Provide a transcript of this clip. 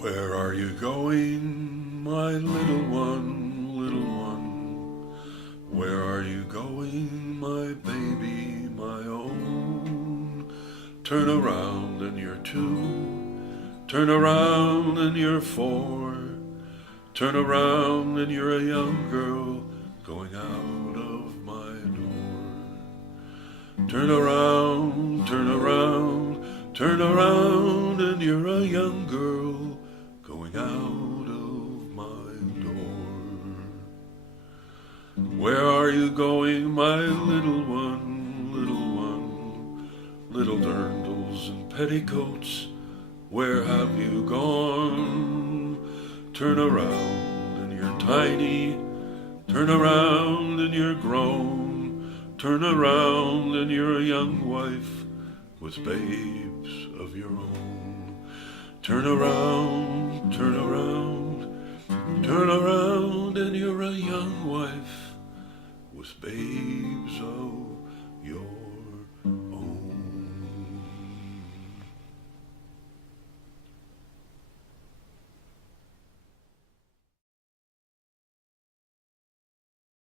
Where are you going, my little one, little one? Where are you going, my baby, my own? Turn around and you're two, turn around and you're four, turn around and you're a young girl going out of my door. Turn around, turn around, turn around and you're a young girl going out of my door. Where are you going, my little one, little one? Little dirndls and petticoats, where have you gone? Turn around and you're tiny, turn around and you're grown, turn around and you're a young wife with babes of your own. Turn around, turn around, turn around and you're a young wife with babes of